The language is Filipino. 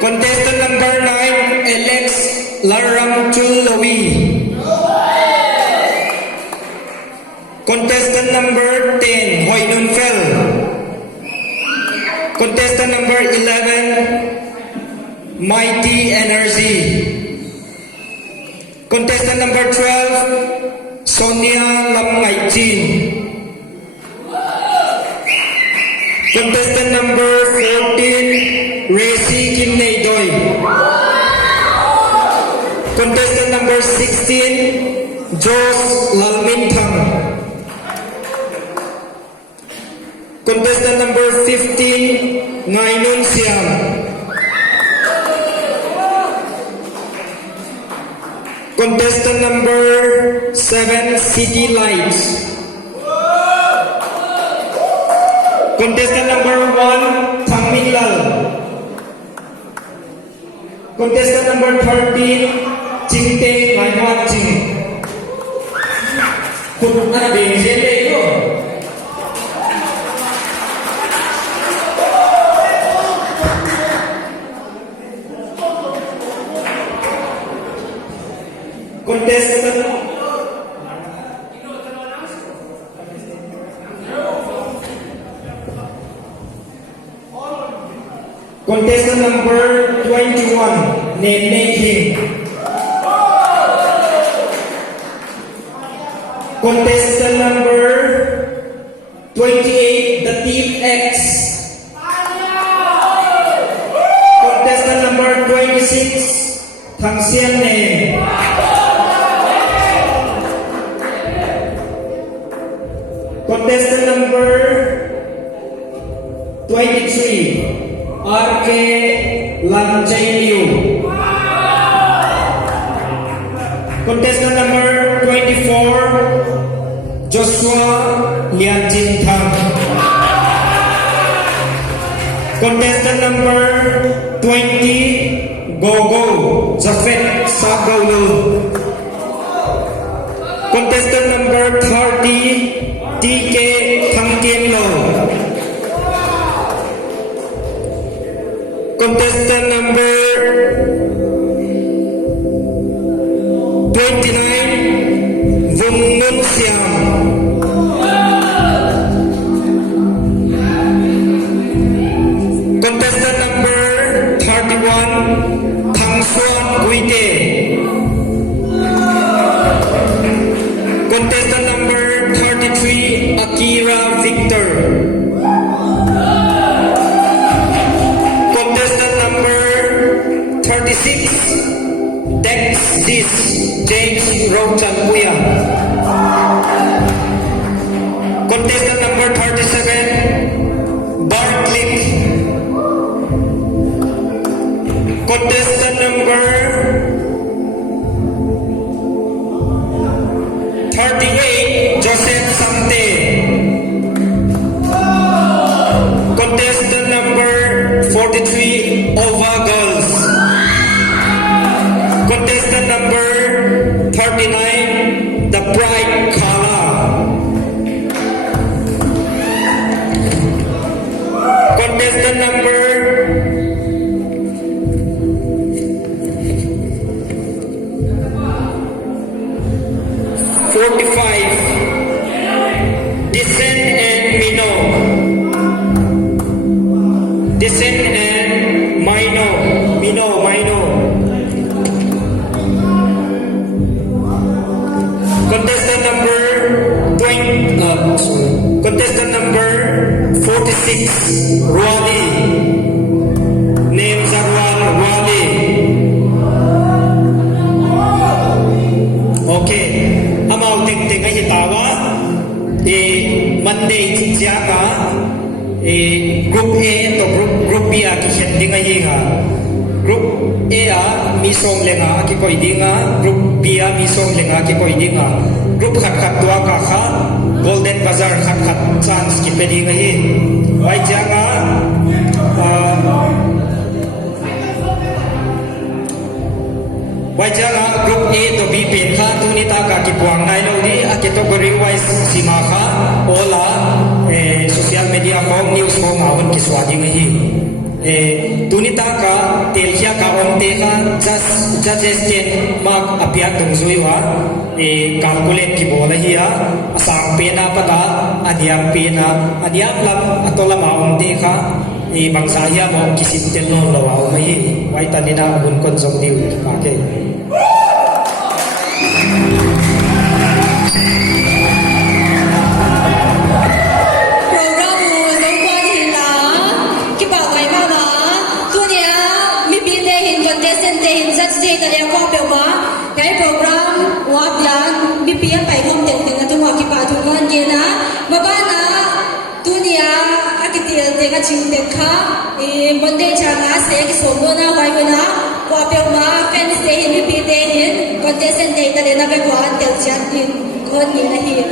Contestant number 9, Alex Laramchulawi. Contestant number 10, Hoy Nunfel. Contestant number 11, Mighty Energy. Contestant number 12, Sonia Lamngaitin. Contestant number 14, Resi Kimneidoy. Contestant number 16, Jos Lalmintang. Contestant number 15, Ngainun Siam. Contestant number 7, City Lights. Contestant number 1, Thang Minlal. Contestant number 13, Jingte Ngaiwan Jing. Kung ano din siya ito? Contestant number 21, Nene King. Contestant number 28, The Team X. Contestant number 26, Thang Sian Ne. Contestant number 23, R.K. Lanchailiu. Contestant number 24, Joshua Lianjin Thang. Contestant number 20, Gogo Jafet Sagolu. Contestant number 30, TK Thangkienlo. Contestant number 29, Vung Nun Siam. Contestant number 31, Thang Suan Guite. Contestant number 33, Akira Victor. Contestant number 36, Dex Dis James Rochampuya. Contestant number 37, Barclick. Contestant number 38, Joseph Samte. Contestant number 43, Ova Girls. Contestant number 39, The Bright Kala. Contestant number 45, Descent and Mino. Descent and Mino. Contestant number 20, contestant number 46, Rwali. Name Zarwal Rwali. Okay. Amaw ting-ting ay hitawa. Monday siya ka. Group A to group B kisyan di nga hinga. Group A misong lenga ki ko idinga. Group B misong lenga ki ko idinga. Group khat tua ka kha Golden Bazaar khat chance ki pedi nga hi. Wai janga Wajala group A to B pen kha tunita ka ki puang nai lo ni category wise sima kha ola social media ko news ko ngawon ki swadi ngi tunita ka telhia ka onte ka judges ten mag apiat dong zuiwa calculate ki bola hiya asang pena pada adiam pena adiam lam atola ma onte ka bangsa hiya mo kisim ten no lawa mai wai tanina bun kon zong diu ka ke cái program hoạt lan bị phía bảy không tiền tiền là tung hoạt cái bà tung ngon kia na mà ba na dunia cái tiền tiền cái chính tiền khác thì vấn đề chẳng là sẽ cái số mua na vay na qua biểu mà fan sẽ hiện bị tiền hiện còn tiền sen tiền là để na phải qua tiền chẳng tiền con gì này